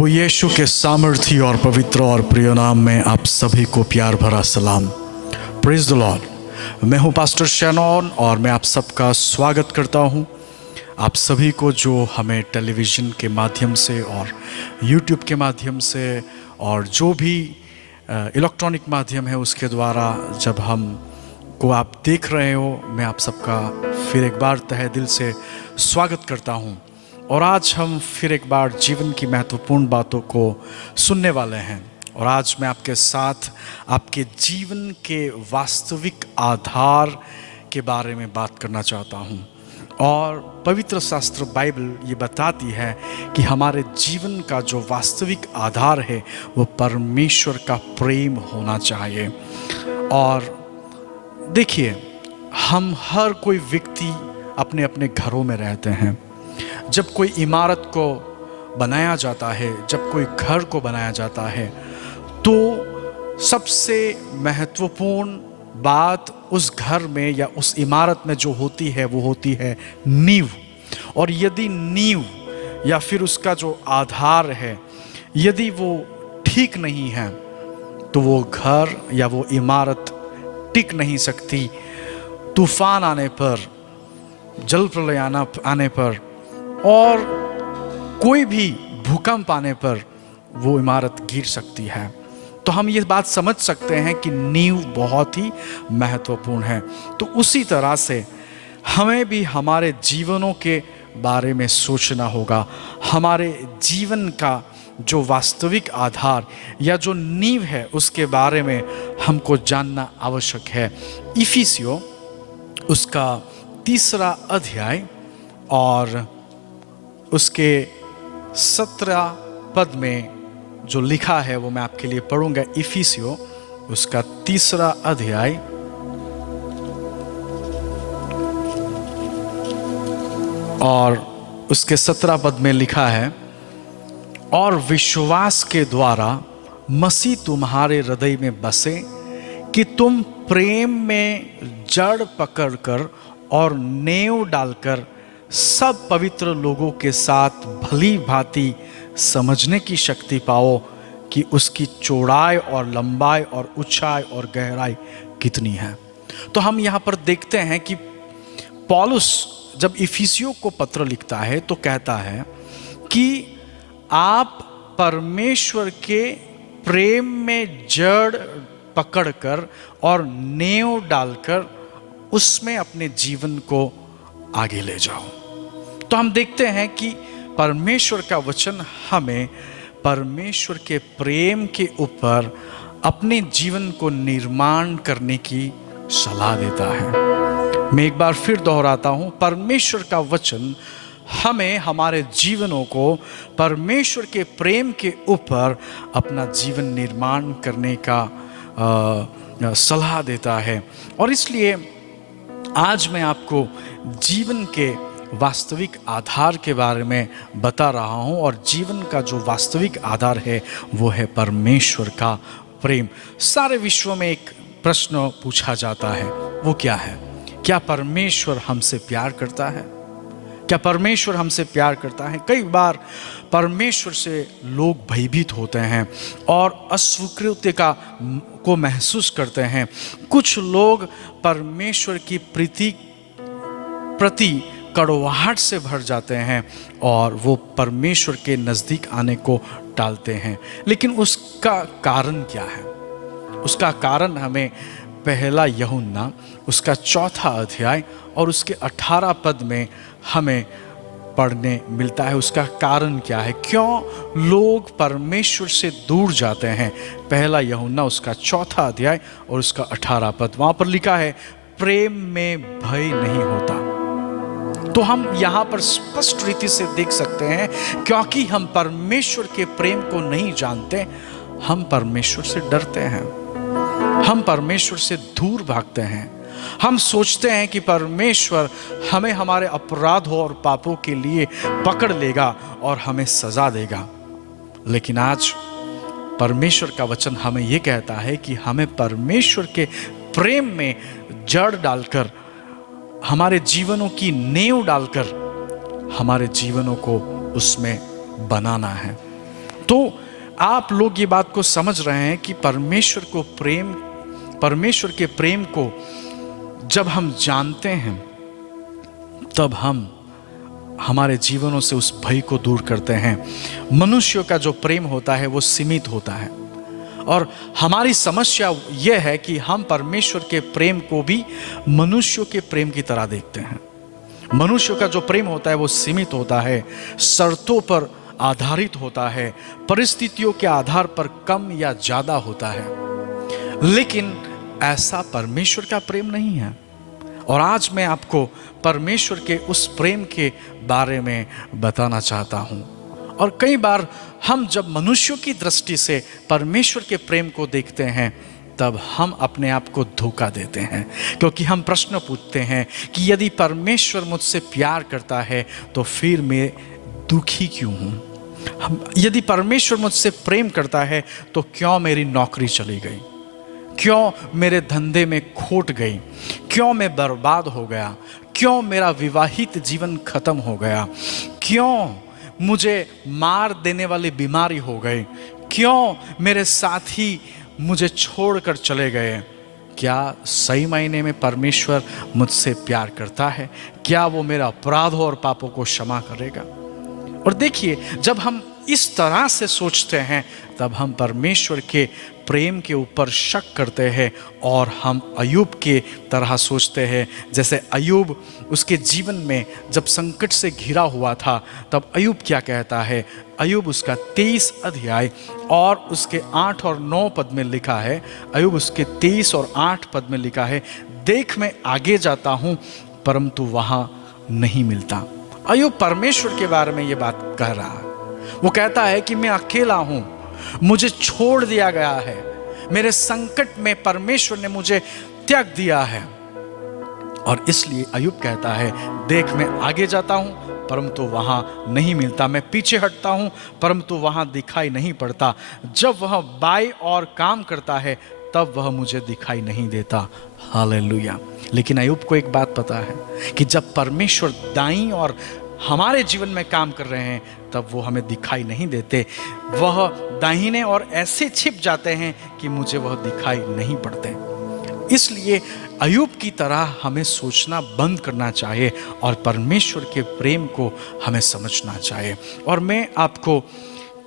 प्रभु यीशु के सामर्थी और पवित्र और प्रिय नाम में आप सभी को प्यार भरा सलाम। Praise the Lord. मैं हूं पास्टर शैनॉन और मैं आप सबका स्वागत करता हूं। आप सभी को जो हमें टेलीविज़न के माध्यम से और यूट्यूब के माध्यम से और जो भी इलेक्ट्रॉनिक माध्यम है उसके द्वारा जब हम को आप देख रहे हो, मैं आप सबका फिर एक बार तहे दिल से स्वागत करता हूं। और आज हम फिर एक बार जीवन की महत्वपूर्ण बातों को सुनने वाले हैं। और आज मैं आपके साथ आपके जीवन के वास्तविक आधार के बारे में बात करना चाहता हूं। और पवित्र शास्त्र बाइबल ये बताती है कि हमारे जीवन का जो वास्तविक आधार है वो परमेश्वर का प्रेम होना चाहिए। और देखिए, हम हर कोई व्यक्ति अपने अपने घरों में रहते हैं। जब कोई इमारत को बनाया जाता है, जब कोई घर को बनाया जाता है, तो सबसे महत्वपूर्ण बात उस घर में या उस इमारत में जो होती है वो होती है नींव। और यदि नींव या फिर उसका जो आधार है यदि वो ठीक नहीं है तो वो घर या वो इमारत टिक नहीं सकती। तूफान आने पर, जल प्रलय आने पर और कोई भी भूकंप आने पर वो इमारत गिर सकती है। तो हम ये बात समझ सकते हैं कि नींव बहुत ही महत्वपूर्ण है। तो उसी तरह से हमें भी हमारे जीवनों के बारे में सोचना होगा। हमारे जीवन का जो वास्तविक आधार या जो नींव है उसके बारे में हमको जानना आवश्यक है। इफिसियों उसका 3 अध्याय और उसके 17 पद में जो लिखा है वो मैं आपके लिए पढ़ूंगा। इफिसियों उसका 3 अध्याय और उसके 17 पद में लिखा है, और विश्वास के द्वारा मसीह तुम्हारे हृदय में बसे कि तुम प्रेम में जड़ पकड़कर और नेव डालकर सब पवित्र लोगों के साथ भली भांति समझने की शक्ति पाओ कि उसकी चौड़ाई और लंबाई और ऊंचाई और गहराई कितनी है। तो हम यहाँ पर देखते हैं कि पौलुस जब इफिसियों को पत्र लिखता है तो कहता है कि आप परमेश्वर के प्रेम में जड़ पकड़कर और नेव डालकर उसमें अपने जीवन को आगे ले जाओ। तो हम देखते हैं कि परमेश्वर का वचन हमें परमेश्वर के प्रेम के ऊपर अपने जीवन को निर्माण करने की सलाह देता है। मैं एक बार फिर दोहराता हूं, परमेश्वर का वचन हमें हमारे जीवनों को परमेश्वर के प्रेम के ऊपर अपना जीवन निर्माण करने का सलाह देता है। और इसलिए आज मैं आपको जीवन के वास्तविक आधार के बारे में बता रहा हूं। और जीवन का जो वास्तविक आधार है वो है परमेश्वर का प्रेम। सारे विश्व में एक प्रश्न पूछा जाता है, वो क्या है? क्या परमेश्वर हमसे प्यार करता है? क्या परमेश्वर हमसे प्यार करता है? कई बार परमेश्वर से लोग भयभीत होते हैं और अस्वीकृति को महसूस करते हैं। कुछ लोग परमेश्वर की प्रति कड़वाहट से भर जाते हैं और वो परमेश्वर के नज़दीक आने को टालते हैं। लेकिन उसका कारण क्या है? उसका कारण हमें पहला यूहन्ना उसका 4 अध्याय और उसके 18 पद में हमें पढ़ने मिलता है। उसका कारण क्या है? क्यों लोग परमेश्वर से दूर जाते हैं? पहला यूहन्ना उसका 4 अध्याय और उसका 18 पद, वहां पर लिखा है, प्रेम में भय नहीं होता। तो हम यहाँ पर स्पष्ट रीति से देख सकते हैं, क्योंकि हम परमेश्वर के प्रेम को नहीं जानते, हम परमेश्वर से डरते हैं, हम परमेश्वर से दूर भागते हैं। हम सोचते हैं कि परमेश्वर हमें हमारे अपराधों और पापों के लिए पकड़ लेगा और हमें सजा देगा। लेकिन आज परमेश्वर का वचन हमें यह कहता है कि हमें परमेश्वर के प्रेम में जड़ डालकर, हमारे जीवनों की नींव डालकर हमारे जीवनों को उसमें बनाना है। तो आप लोग ये बात को समझ रहे हैं कि परमेश्वर के प्रेम को जब हम जानते हैं तब हम हमारे जीवनों से उस भय को दूर करते हैं। मनुष्यों का जो प्रेम होता है वो सीमित होता है, और हमारी समस्या यह है कि हम परमेश्वर के प्रेम को भी मनुष्यों के प्रेम की तरह देखते हैं। मनुष्यों का जो प्रेम होता है वो सीमित होता है, शर्तों पर आधारित होता है, परिस्थितियों के आधार पर कम या ज्यादा होता है। लेकिन ऐसा परमेश्वर का प्रेम नहीं है। और आज मैं आपको परमेश्वर के उस प्रेम के बारे में बताना चाहता हूं। और कई बार हम जब मनुष्यों की दृष्टि से परमेश्वर के प्रेम को देखते हैं तब हम अपने आप को धोखा देते हैं, क्योंकि हम प्रश्न पूछते हैं कि यदि परमेश्वर मुझसे प्यार करता है तो फिर मैं दुखी क्यों हूं? यदि परमेश्वर मुझसे प्रेम करता है तो क्यों मेरी नौकरी चली गई, क्यों मेरे धंधे में खोट गई, क्यों मैं बर्बाद हो गया, क्यों मेरा विवाहित जीवन खत्म हो गया, क्यों मुझे मार देने वाली बीमारी हो गई, क्यों मेरे साथी मुझे छोड़कर चले गए? क्या सही मायने में परमेश्वर मुझसे प्यार करता है? क्या वो मेरा अपराधों और पापों को क्षमा करेगा? और देखिए, जब हम इस तरह से सोचते हैं तब हम परमेश्वर के प्रेम के ऊपर शक करते हैं, और हम अय्यूब के तरह सोचते हैं। जैसे अय्यूब, उसके जीवन में जब संकट से घिरा हुआ था तब अय्यूब क्या कहता है? अय्यूब उसका 23 अध्याय और उसके 8 और 9 पद में लिखा है। अय्यूब उसके 23 और 8 पद में लिखा है, देख मैं आगे जाता हूं परंतु वहां नहीं मिलता। अय्यूब परमेश्वर के बारे में ये बात कह रहा है। वो कहता है कि मैं अकेला हूं, मुझे छोड़ दिया गया है, मेरे संकट में परमेश्वर ने मुझे त्याग दिया है। और इसलिए अय्यूब कहता है, देख मैं आगे जाता हूं परंतु वहां नहीं मिलता, मैं पीछे हटता हूं परंतु वहां दिखाई नहीं पड़ता, जब वह बाएं और काम करता है तब वह मुझे दिखाई नहीं देता। हालेलुया। लेकिन अय्यूब को एक बात पता है कि जब परमेश्वर दाईं और हमारे जीवन में काम कर रहे हैं तब वो हमें दिखाई नहीं देते, वह दाहिने और ऐसे छिप जाते हैं कि मुझे वह दिखाई नहीं पड़ते। इसलिए अय्यूब की तरह हमें सोचना बंद करना चाहिए और परमेश्वर के प्रेम को हमें समझना चाहिए। और मैं आपको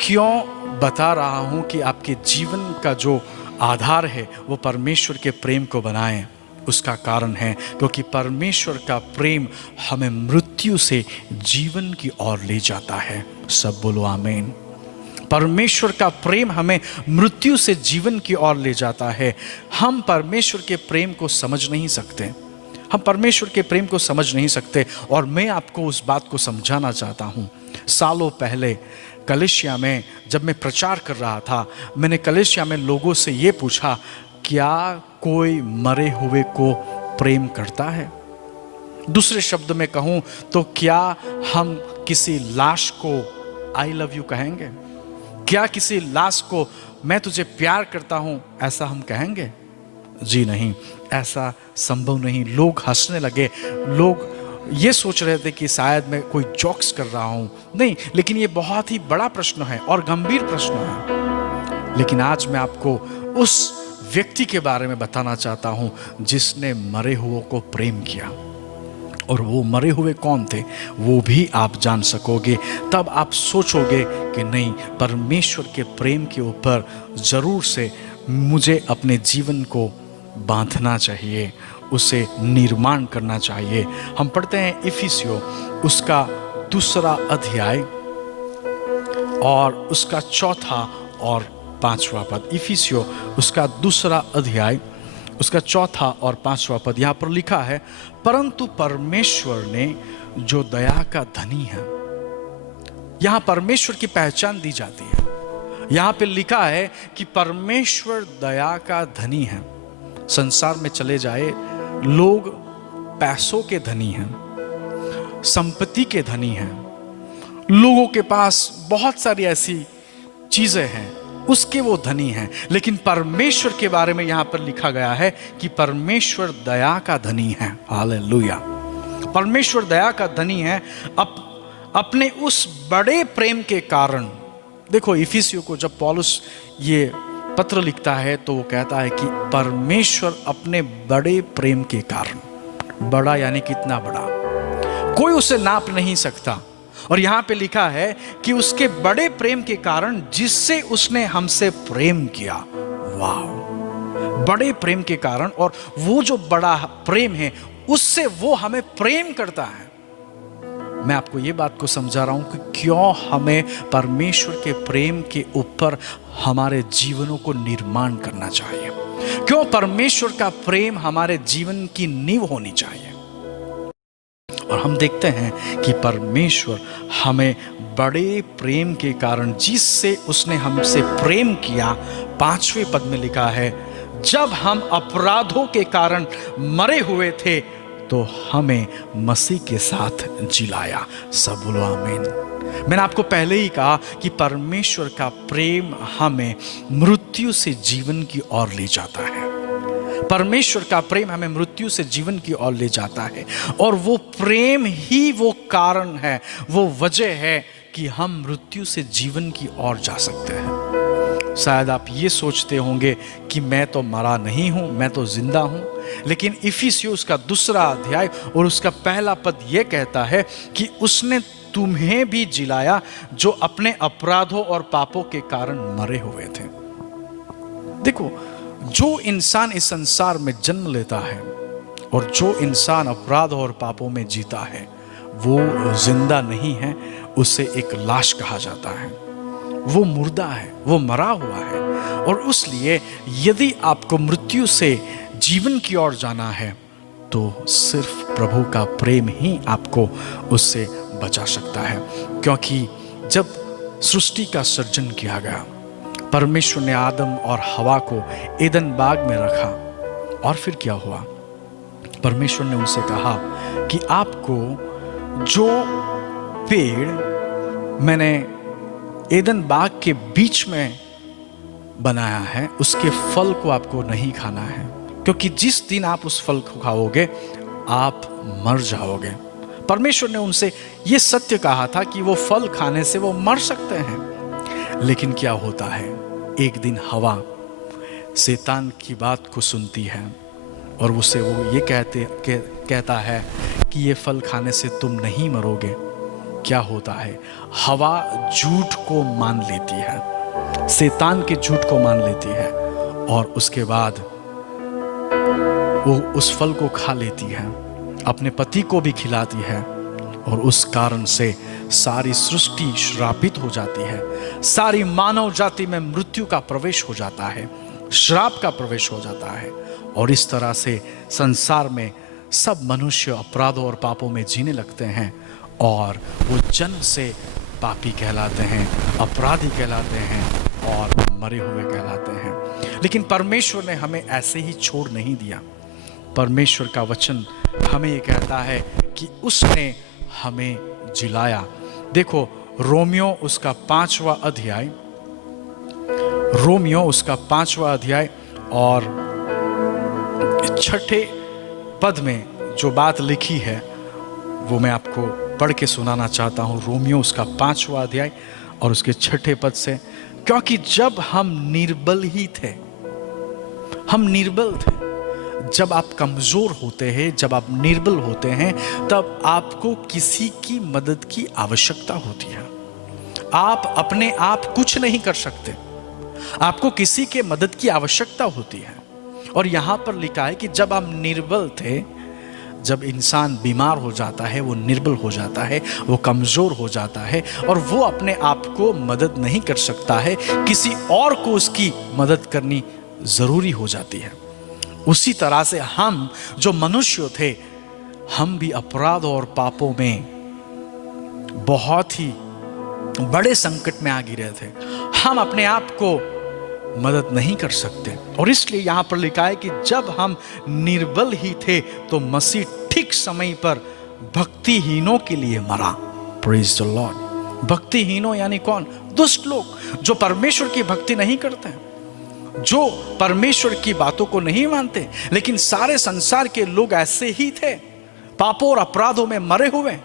क्यों बता रहा हूं कि आपके जीवन का जो आधार है वो परमेश्वर के प्रेम को बनाएं, उसका कारण है क्योंकि परमेश्वर का प्रेम हमें मृत्यु से जीवन की ओर ले जाता है। सब बोलो आमीन। परमेश्वर का प्रेम हमें मृत्यु से जीवन की ओर ले जाता है। हम परमेश्वर के प्रेम को समझ नहीं सकते, हम परमेश्वर के प्रेम को समझ नहीं सकते। और मैं आपको उस बात को समझाना चाहता हूँ। सालों पहले कलीसिया में जब मैं प्रचार कर रहा था, मैंने कलीसिया में लोगों से ये पूछा, क्या कोई मरे हुए को प्रेम करता है? दूसरे शब्द में कहूं तो क्या हम किसी लाश को आई लव यू कहेंगे? क्या किसी लाश को मैं तुझे प्यार करता हूं ऐसा हम कहेंगे? जी नहीं, ऐसा संभव नहीं। लोग हंसने लगे, लोग ये सोच रहे थे कि शायद मैं कोई जोक्स कर रहा हूं। नहीं, लेकिन ये बहुत ही बड़ा प्रश्न है और गंभीर प्रश्न है। लेकिन आज मैं आपको उस व्यक्ति के बारे में बताना चाहता हूं जिसने मरे हुओं को प्रेम किया। और वो मरे हुए कौन थे वो भी आप जान सकोगे। तब आप सोचोगे कि नहीं, परमेश्वर के प्रेम के ऊपर जरूर से मुझे अपने जीवन को बांधना चाहिए, उसे निर्माण करना चाहिए। हम पढ़ते हैं इफिसियों उसका 2 अध्याय और उसका 4 और 5वां पद। इफिसियों उसका 2 अध्याय उसका 4 और 5वां पद। यहाँ पर लिखा है, परंतु परमेश्वर ने जो दया का धनी है। यहाँ परमेश्वर की पहचान दी जाती है। यहाँ पे लिखा है कि परमेश्वर दया का धनी है। संसार में चले जाए, लोग पैसों के धनी हैं, संपत्ति के धनी हैं, लोगों के पास बहुत सारी ऐसी चीजें हैं, उसके वो धनी हैं। लेकिन परमेश्वर के बारे में यहां पर लिखा गया है कि परमेश्वर दया का धनी है। हालेलुया। परमेश्वर दया का धनी है। अपने उस बड़े प्रेम के कारण देखो, इफिसियों को जब पौलुस ये पत्र लिखता है तो वो कहता है कि परमेश्वर अपने बड़े प्रेम के कारण, बड़ा यानी कितना बड़ा, कोई उसे नाप नहीं सकता। और यहां पे लिखा है कि उसके बड़े प्रेम के कारण जिससे उसने हमसे प्रेम किया। वाह, बड़े प्रेम के कारण, और वो जो बड़ा प्रेम है उससे वो हमें प्रेम करता है। मैं आपको ये बात को समझा रहा हूं कि क्यों हमें परमेश्वर के प्रेम के ऊपर हमारे जीवनों को निर्माण करना चाहिए, क्यों परमेश्वर का प्रेम हमारे जीवन की नींव होनी चाहिए। और हम देखते हैं कि परमेश्वर हमें बड़े प्रेम के कारण जिससे उसने हमसे प्रेम किया, 5वें पद में लिखा है, जब हम अपराधों के कारण मरे हुए थे तो हमें मसीह के साथ जिलाया। सब बोलो आमीन। मैंने आपको पहले ही कहा कि परमेश्वर का प्रेम हमें मृत्यु से जीवन की ओर ले जाता है। परमेश्वर का प्रेम हमें मृत्यु से जीवन की ओर ले जाता है, और वो प्रेम ही वो कारण है, वो वजह है कि हम मृत्यु से जीवन की ओर जा सकते हैं। शायद आप ये सोचते होंगे कि मैं तो मरा नहीं हूं, मैं तो जिंदा हूं, लेकिन इफिसियों उसका 2 अध्याय और उसका पहला पद यह कहता है कि उसने तुम्हें भी जिलाया जो अपने अपराधों और पापों के कारण मरे हुए थे। देखो, जो इंसान इस संसार में जन्म लेता है और जो इंसान अपराध और पापों में जीता है वो जिंदा नहीं है, उसे एक लाश कहा जाता है, वो मुर्दा है, वो मरा हुआ है। और इसलिए यदि आपको मृत्यु से जीवन की ओर जाना है तो सिर्फ प्रभु का प्रेम ही आपको उससे बचा सकता है। क्योंकि जब सृष्टि का सृजन किया गया, परमेश्वर ने आदम और हवा को एदन बाग में रखा, और फिर क्या हुआ, परमेश्वर ने उनसे कहा कि आपको जो पेड़ मैंने एदन बाग के बीच में बनाया है उसके फल को आपको नहीं खाना है, क्योंकि जिस दिन आप उस फल को खाओगे आप मर जाओगे। परमेश्वर ने उनसे यह सत्य कहा था कि वो फल खाने से वो मर सकते हैं। लेकिन क्या होता है, एक दिन हवा शैतान की बात को सुनती है और उसे वो ये कहता है कि ये फल खाने से तुम नहीं मरोगे। क्या होता है, हवा झूठ को मान लेती है, शैतान के झूठ को मान लेती है, और उसके बाद वो उस फल को खा लेती है, अपने पति को भी खिलाती है, और उस कारण से सारी सृष्टि श्रापित हो जाती है। सारी मानव जाति में मृत्यु का प्रवेश हो जाता है, श्राप का प्रवेश हो जाता है, और इस तरह से संसार में सब मनुष्य अपराधों और पापों में जीने लगते हैं, और वो जन्म से पापी कहलाते हैं, अपराधी कहलाते हैं, और मरे हुए कहलाते हैं। लेकिन परमेश्वर ने हमें ऐसे ही छोड़ नहीं दिया। परमेश्वर का वचन हमें ये कहता है कि उसने हमें जिलाया। देखो, रोमियो उसका 5वां अध्याय और 6 पद में जो बात लिखी है वो मैं आपको पढ़ के सुनाना चाहता हूँ। रोमियो उसका 5वां अध्याय और उसके 6 पद से, क्योंकि जब हम निर्बल थे, जब आप कमजोर होते हैं, जब आप निर्बल होते हैं, तब आपको किसी की मदद की आवश्यकता होती है। आप अपने आप कुछ नहीं कर सकते, आपको किसी के मदद की आवश्यकता होती है। और यहां पर लिखा है कि जब हम निर्बल थे, जब इंसान बीमार हो जाता है, वो निर्बल हो जाता है, वो कमजोर हो जाता है, और वो अपने आप को मदद नहीं कर सकता है, किसी और को उसकी मदद करनी जरूरी हो जाती है। उसी तरह से हम जो मनुष्य थे, हम भी अपराध और पापों में बहुत ही बड़े संकट में आ गिरे थे। हम अपने आप को मदद नहीं कर सकते, और इसलिए यहां पर लिखा है कि जब हम निर्बल ही थे तो मसीह ठीक समय पर भक्तिहीनों के लिए मरा। Praise the Lord. भक्तिहीनों यानी कौन? दुष्ट लोग, जो परमेश्वर की भक्ति नहीं करते हैं, जो परमेश्वर की बातों को नहीं मानते। लेकिन सारे संसार के लोग ऐसे ही थे, पापों और अपराधों में मरे हुए।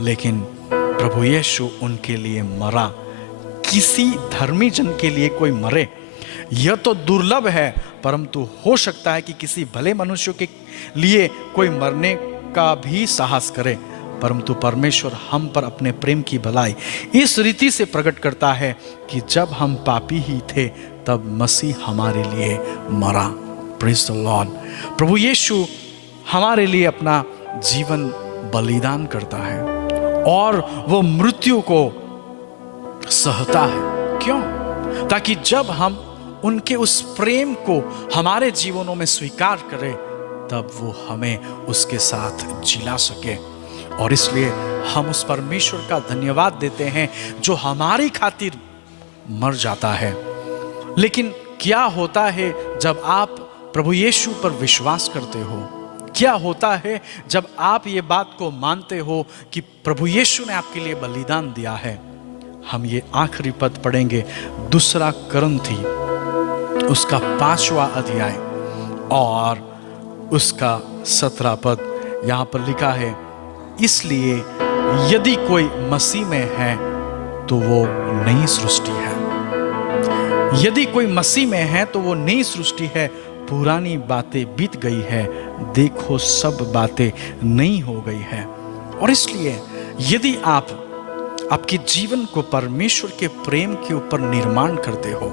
लेकिन प्रभु यीशु उनके लिए मरा किसी धर्मी जन के लिए कोई मरे, यह तो दुर्लभ है, परंतु हो सकता है कि किसी भले मनुष्य के लिए कोई मरने का भी साहस करे। परंतु परमेश्वर हम पर अपने प्रेम की भलाई इस रीति से प्रकट करता है कि जब हम पापी ही थे तब मसीह हमारे लिए मरा। Praise the Lord. प्रभु यीशु हमारे लिए अपना जीवन बलिदान करता है और वो मृत्यु को सहता है। क्यों? ताकि जब हम उनके उस प्रेम को हमारे जीवनों में स्वीकार करें तब वो हमें उसके साथ जिला सके। और इसलिए हम उस परमेश्वर का धन्यवाद देते हैं जो हमारी खातिर मर जाता है। लेकिन क्या होता है जब आप प्रभु यीशु पर विश्वास करते हो? क्या होता है जब आप ये बात को मानते हो कि प्रभु यीशु ने आपके लिए बलिदान दिया है? हम ये आखिरी पद पढ़ेंगे, 2 कुरिन्थी उसका 5वां अध्याय और उसका 17 पद। यहाँ पर लिखा है, इसलिए यदि कोई मसीह में है तो वो नई सृष्टि है। यदि कोई मसीह में है तो वो नई सृष्टि है, पुरानी बातें बीत गई है, देखो सब बातें नई हो गई है। और इसलिए यदि आप आपके जीवन को परमेश्वर के प्रेम के ऊपर निर्माण करते हो,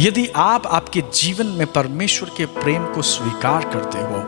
यदि आप आपके जीवन में परमेश्वर के प्रेम को स्वीकार करते हो,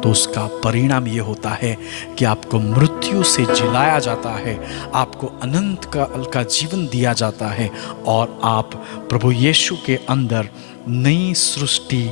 तो उसका परिणाम ये होता है कि आपको मृत्यु से जिलाया जाता है, आपको अनंत काल का जीवन दिया जाता है और आप प्रभु यीशु के अंदर नई सृष्टि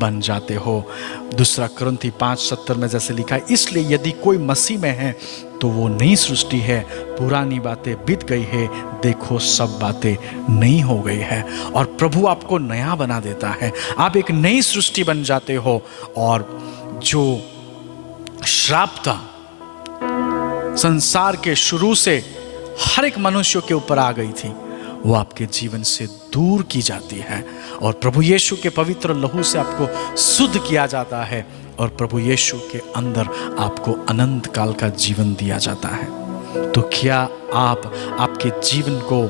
बन जाते हो। 2 कुरिन्थी 5:70 में जैसे लिखा है, इसलिए यदि कोई मसीह में है तो वो नई सृष्टि है, पुरानी बातें बीत गई है, देखो सब बातें नई हो गई है। और प्रभु आपको नया बना देता है, आप एक नई सृष्टि बन जाते हो। और जो श्राप था संसार के शुरू से हर एक मनुष्य के ऊपर आ गई थी, वो आपके जीवन से दूर की जाती है और प्रभु यीशु के पवित्र लहू से आपको शुद्ध किया जाता है और प्रभु यीशु के अंदर आपको अनंत काल का जीवन दिया जाता है। तो क्या आप आपके जीवन को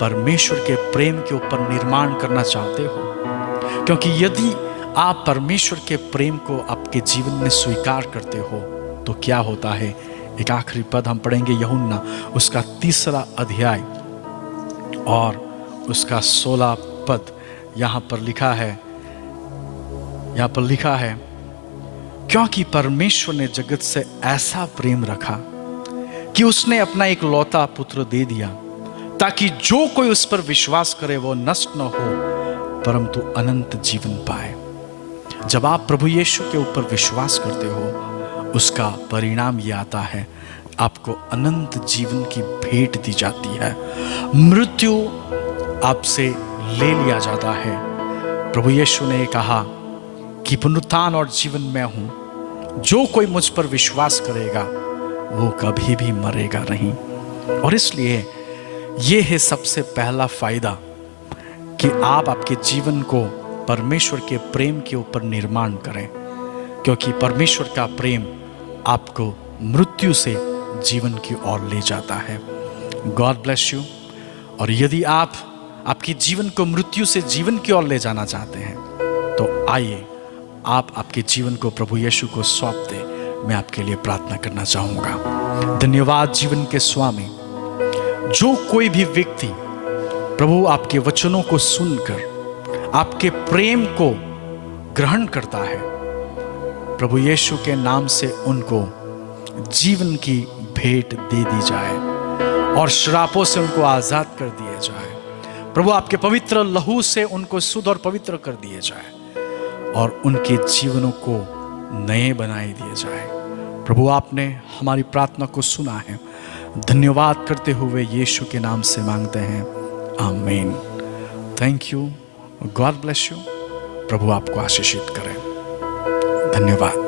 परमेश्वर के प्रेम के ऊपर निर्माण करना चाहते हो? क्योंकि यदि आप परमेश्वर के प्रेम को आपके जीवन में स्वीकार करते हो तो क्या होता है? एक आखिरी पद हम पढ़ेंगे, यूहन्ना उसका 3 अध्याय और उसका 16 पद। यहाँ पर लिखा है, क्योंकि परमेश्वर ने जगत से ऐसा प्रेम रखा कि उसने अपना एक लौता पुत्र दे दिया, ताकि जो कोई उस पर विश्वास करे वो नष्ट न हो परंतु अनंत जीवन पाए। जब आप प्रभु यीशु के ऊपर विश्वास करते हो, उसका परिणाम ये आता है, आपको अनंत जीवन की भेंट दी जाती है। मृत्यु आपसे ले लिया जाता है। प्रभु यीशु ने कहा कि पुनरुत्थान और जीवन मैं हूं, जो कोई मुझ पर विश्वास करेगा वो कभी भी मरेगा नहीं। और इसलिए ये है सबसे पहला फायदा कि आप आपके जीवन को परमेश्वर के प्रेम के ऊपर निर्माण करें, क्योंकि परमेश्वर का प्रेम आपको मृत्यु से जीवन की ओर ले जाता है। God bless you. और यदि आप आपके जीवन को मृत्यु से जीवन की ओर ले जाना चाहते हैं तो आइए आप आपके जीवन को प्रभु यीशु को सौंप दें। मैं आपके लिए प्रार्थना करना चाहूँगा। धन्यवाद जीवन के स्वामी। जो कोई भी व्यक्ति प्रभु आपके वचनों को सुनकर आपके प्रेम को ग्रहण करता है, प्रभु यीशु के नाम से उनको जीवन की भेंट दे दी जाए और श्रापों से उनको आजाद कर दिया जाए। प्रभु आपके पवित्र लहू से उनको शुद्ध और पवित्र कर दिए जाए और उनके जीवनों को नए बनाए दिए जाए। प्रभु आपने हमारी प्रार्थना को सुना है। धन्यवाद करते हुए यीशु के नाम से मांगते हैं, आमीन। Thank you. God bless you. प्रभु आपको आशीषित करें। धन्यवाद।